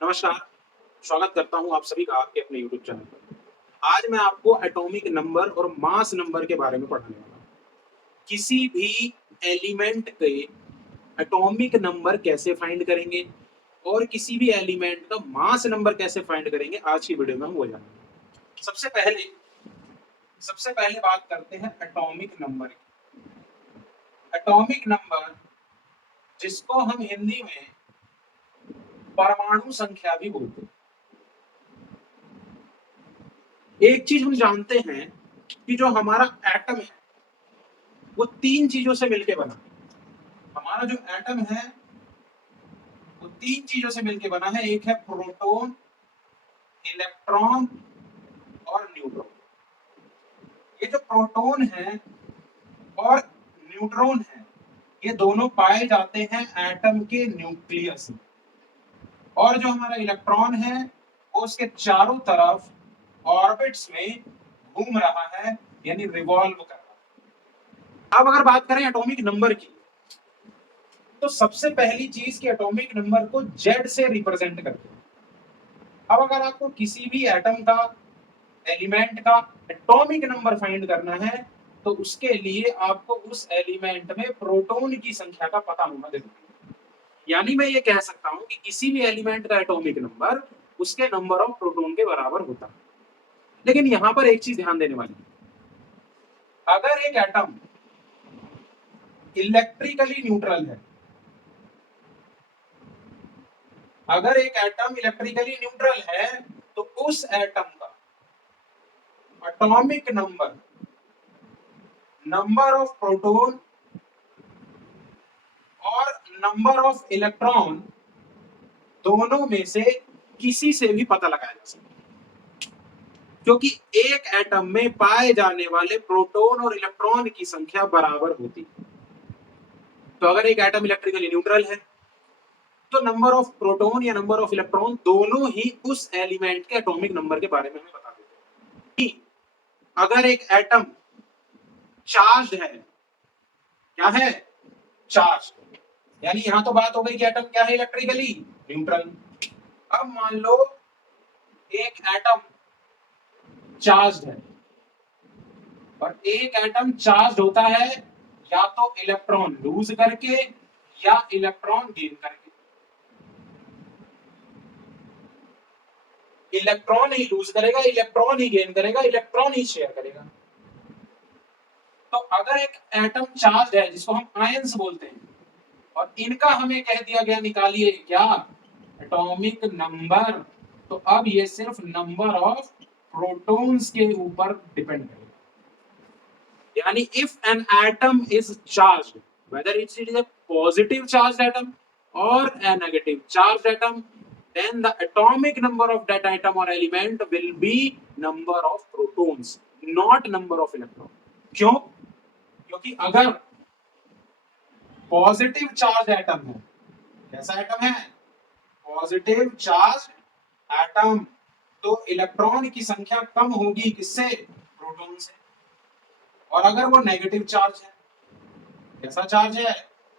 नमस्कार, स्वागत करता हूँ आप सभी का आपके अपने यूट्यूब चैनल पर। आज मैं आपको एटॉमिक नंबर और मास नंबर के बारे में पढ़ाने वाला हूँ। किसी भी एलिमेंट के एटॉमिक नंबर कैसे फाइंड करेंगे और किसी भी एलिमेंट का मास नंबर कैसे फाइंड करेंगे, आज की वीडियो में हम वो जानेंगे। सबसे पहले बात करते हैं एटॉमिक नंबर की। एटॉमिक नंबर, जिसको हम हिंदी में परमाणु संख्या भी बोलते हैं। एक चीज हम जानते हैं कि जो हमारा एटम है वो तीन चीजों से मिलके बना है। हमारा जो एटम है वो तीन चीजों से मिलके बना है। एक है प्रोटॉन, इलेक्ट्रॉन और न्यूट्रॉन। ये जो प्रोटॉन है और न्यूट्रॉन है, ये दोनों पाए जाते हैं एटम के न्यूक्लियस में। और जो हमारा इलेक्ट्रॉन है वो उसके चारों तरफ ऑर्बिट्स में घूम रहा है, यानी रिवॉल्व कर रहा है। अब अगर बात करें एटॉमिक नंबर की, तो सबसे पहली चीज कि एटॉमिक नंबर को जेड से रिप्रेजेंट करते हैं। अब अगर आपको किसी भी एटम का, एलिमेंट का एटॉमिक नंबर फाइंड करना है, तो उसके लिए आपको उस एलिमेंट में प्रोटॉन की संख्या का पता होना जरूरी है। यानी मैं ये कह सकता हूं कि किसी भी एलिमेंट का एटॉमिक नंबर उसके नंबर ऑफ प्रोटॉन के बराबर होता है। लेकिन यहां पर एक चीज ध्यान देने वाली है, अगर एक एटम इलेक्ट्रिकली न्यूट्रल है, अगर एक एटम इलेक्ट्रिकली न्यूट्रल है, तो उस एटम का atomic number, number of proton और नंबर ऑफ इलेक्ट्रॉन, दोनों में से किसी से भी पता लगाया जा सकता है। क्योंकि एक एटम में पाए जाने वाले प्रोटॉन और इलेक्ट्रॉन की संख्या बराबर होती है। तो अगर एक एटम इलेक्ट्रिकली न्यूट्रल है, तो नंबर ऑफ प्रोटॉन या नंबर ऑफ इलेक्ट्रॉन दोनों ही उस एलिमेंट के एटॉमिक नंबर के बारे में हमें बता देते हैं। अगर एक एटम चार्ज है, क्या है? चार्ज। यानी यहां तो बात हो गई कि एटम क्या है? Electrically neutral. अब मान लो एक एटम चार्ज है, और एक एटम चार्ज होता है या तो इलेक्ट्रॉन लूज करके या इलेक्ट्रॉन गेन करके। इलेक्ट्रॉन ही लूज करेगा, इलेक्ट्रॉन ही गेन करेगा, इलेक्ट्रॉन ही शेयर करेगा। तो अगर एक एटम चार्ज है, जिसको हम आयंस बोलते हैं, और इनका हमें कह दिया गया निकालिए क्या? Atomic number. तो अब ये सिर्फ नंबर ऑफ प्रोटॉन्स के ऊपर डिपेंड करेगा। यानी if an atom is charged, whether it is a positive charged atom or a negative charged atom, then the atomic number of that atom or element will be number of protons, not number of electrons. क्यों? क्योंकि अगर positive charge atom है, कैसा atom है? Positive charge atom, तो electron की संख्या कम होगी, किससे? प्रोटॉन से। और अगर वो नेगेटिव चार्ज है, कैसा चार्ज है?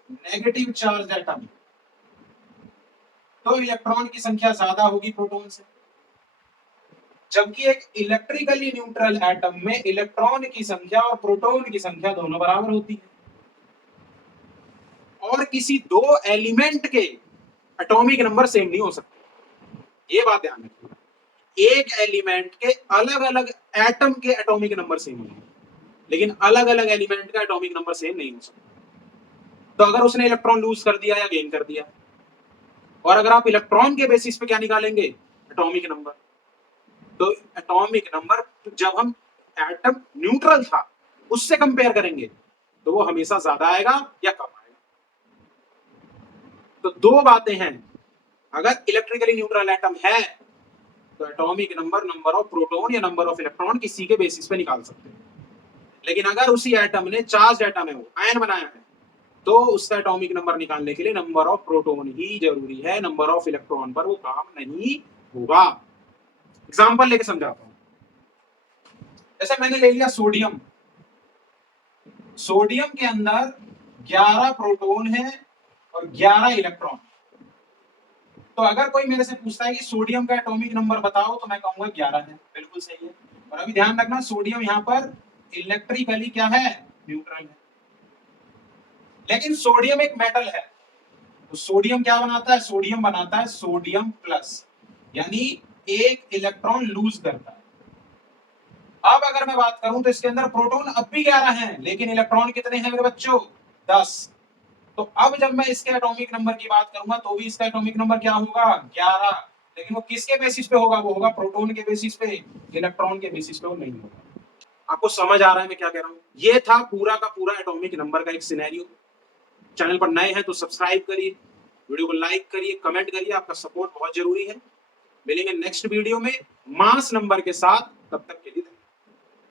नेगेटिव चार्ज एटम, तो इलेक्ट्रॉन की संख्या ज्यादा होगी प्रोटॉन से। जबकि एक इलेक्ट्रिकली न्यूट्रल एटम में इलेक्ट्रॉन की संख्या और प्रोटॉन की संख्या दोनों बराबर होती है। और किसी दो एलिमेंट के एटॉमिक नंबर सेम नहीं हो सकते, ये बात ध्यान रखिए। एक एलिमेंट के अलग अलग एटम के एटॉमिक नंबर सेम होंगे, लेकिन अलग अलग एलिमेंट का एटॉमिक नंबर सेम नहीं हो सकता। तो अगर उसने इलेक्ट्रॉन लूज कर दिया या गेन कर दिया, और अगर आप इलेक्ट्रॉन के बेसिस पे क्या निकालेंगे? Atomic number. तो एटॉमिक नंबर जब हम एटम न्यूट्रल था उससे कंपेयर करेंगे, तो वो हमेशा ज्यादा आएगा या कम आएगा। तो दो बातें हैं, अगर इलेक्ट्रिकली न्यूट्रल एटम है तो atomic number, number of proton या नंबर ऑफ इलेक्ट्रॉन किसी के बेसिस पे निकाल सकते हैं। लेकिन अगर उसी एटम ने, चार्ज एटम है वो, आयन बनाया है, तो उसका एटॉमिक नंबर निकालने के लिए नंबर ऑफ प्रोटॉन ही जरूरी है, नंबर ऑफ इलेक्ट्रॉन पर वो काम नहीं होगा। एग्जांपल लेके समझाता हूं। जैसे मैंने ले लिया सोडियम। सोडियम के अंदर 11 प्रोटॉन है और 11 इलेक्ट्रॉन। तो अगर कोई मेरे से पूछता है कि सोडियम का एटॉमिक नंबर बताओ तो मैं कहूंगा 11 है, बिल्कुल सही है। और अभी ध्यान रखना सोडियम यहाँ पर इलेक्ट्रिकली क्या है, न्यूट्रल है। लेकिन सोडियम एक मेटल है, तो सोडियम क्या बनाता है, सोडियम बनाता है सोडियम प्लस, यानी एक इलेक्ट्रॉन लूज करता है। अब अगर मैं बात करूं तो इसके अंदर प्रोटॉन अब भी 11 हैं, लेकिन इलेक्ट्रॉन कितने हैं मेरे बच्चों, 10। तो अब जब मैं इसके एटॉमिक नंबर की बात करूंगा तो भी इसका एटॉमिक नंबर क्या होगा, 11। लेकिन वो किसके बेसिस पे होगा, वो होगा प्रोटॉन के बेसिस पे, इलेक्ट्रॉन के बेसिस पे वो नहीं होगा। आपको समझ आ रहा है मैं क्या कह रहा हूं? ये था पूरा का पूरा एटॉमिक नंबर का एक सिनेरियो। चैनल पर नए हैं तो सब्सक्राइब करिए, वीडियो को लाइक करिए, कमेंट करिए, आपका सपोर्ट बहुत जरूरी है। मिलेंगे नेक्स्ट वीडियो में मास नंबर के साथ, तब तक के लिए